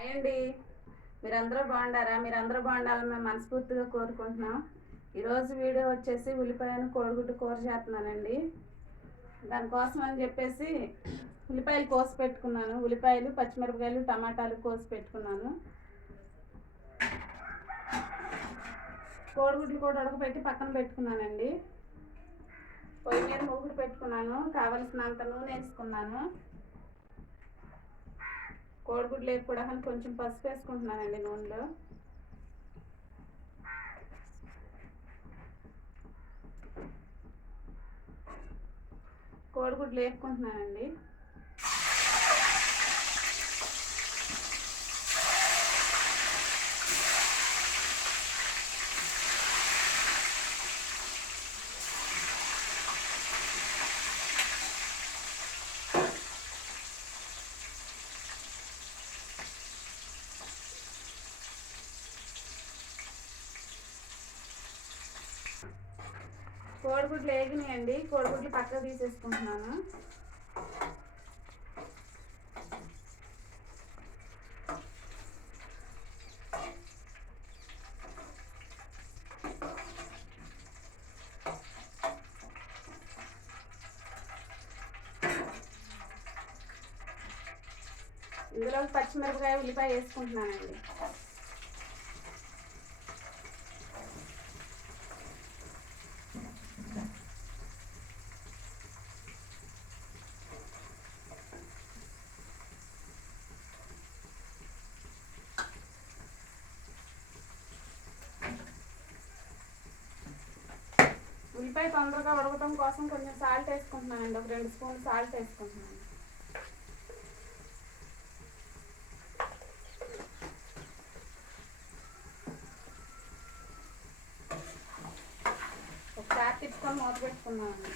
అయ్యండి, మీరందరూ బాగుండారా? మీరందరూ బాగుండాలని మేము మనస్ఫూర్తిగా కోరుకుంటున్నాం. ఈరోజు వీడియో వచ్చేసి ఉల్లిపాయను కోడిగుడ్డు కూర చేస్తున్నానండి. దానికోసం అని చెప్పేసి ఉల్లిపాయలు కోసి పెట్టుకున్నాను. ఉల్లిపాయలు, పచ్చిమిరపకాయలు, టమాటాలు కోసి పెట్టుకున్నాను. కోడిగుడ్లు కూడా ఉడకబెట్టి పక్కన పెట్టుకున్నానండి. పొయ్యి మీద మూకుడు పెట్టుకున్నాను. కావలసినంత నూనె వేసుకున్నాను. కోడిగుడ్లు కూడా కొంచెం పసుపు వేసుకుంటున్నానండి నూనెలో. కోడిగుడ్లు వేసుకుంటున్నానండి. కోడిగుడ్లు వేగినాయండి. కోడిగుడ్లు పక్కకు తీసేసుకుంటున్నాను. ఇందులో పచ్చిమిరపకాయ, ఉల్లిపాయ వేసుకుంటున్నానండి. ఉల్లిపాయ తొందరగా ఉడకటం కోసం కొంచెం సాల్ట్ వేసుకుంటున్నానండి. ఒక 2 స్పూన్లు సాల్ట్ వేసుకుంటున్నాను. ఒకసారి తిప్పుకొని మూత పెట్టుకున్నాను.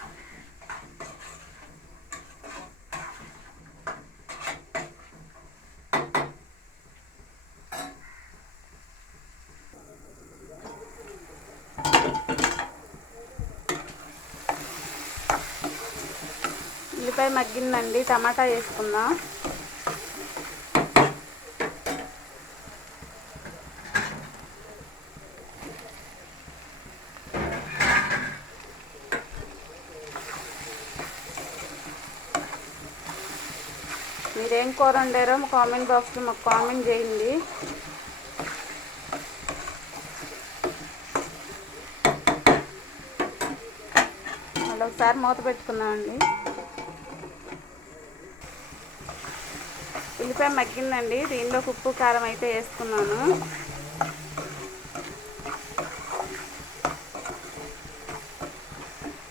ఉల్లిపాయ మగ్గిందండి. టమాటా వేసుకుందాం. మీరేం కూర వండారో మా కామెంట్ బాక్స్లో మాకు కామెంట్ చేయండి. మళ్ళీ ఒకసారి మూత పెట్టుకున్నామండి. ఉల్లిపాయ మగ్గిందండి. దీనిలో ఉప్పు, కారం అయితే వేసుకున్నాను.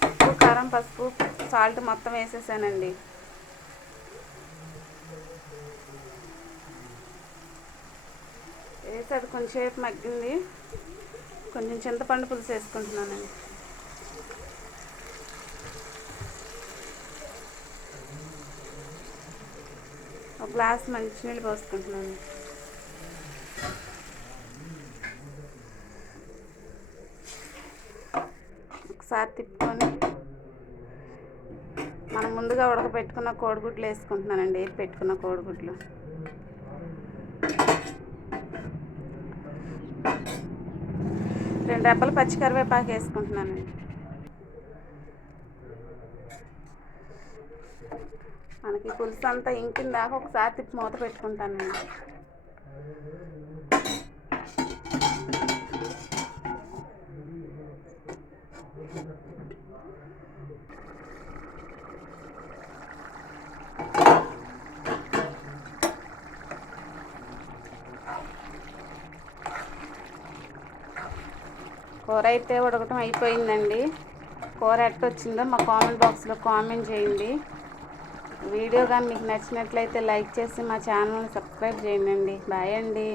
ఉప్పు, కారం, పసుపు, సాల్ట్ మొత్తం వేసేసానండి. వేసి అది కొంచెంసేపు మగ్గింది. కొంచెం చింతపండు పులుసు వేసుకుంటున్నానండి. ఒక గ్లాస్ మంచినీళ్ళు పోసుకుంటున్నాను. ఒకసారి తిప్పుకొని మనం ముందుగా ఉడకపెట్టుకున్న కోడిగుడ్లు వేసుకుంటున్నానండి. వేసి పెట్టుకున్న కోడిగుడ్లు. రెండు రెబ్బలు పచ్చికరివేపాకు వేసుకుంటున్నానండి. మనకి పులుసు అంతా ఇంకిన దాకా ఒకసారి తిప్పి మూత పెట్టుకుంటానండి. కూర అయితే ఉడకటం అయిపోయిందండి. కూర ఎట్టొచ్చిందో మా కామెంట్ బాక్స్లో కామెంట్ చేయండి. వీడియో కానీ మీకు నచ్చినట్లయితే లైక్ చేసి మా ఛానల్ని సబ్స్క్రైబ్ చేయండి. బాయ్ అండి.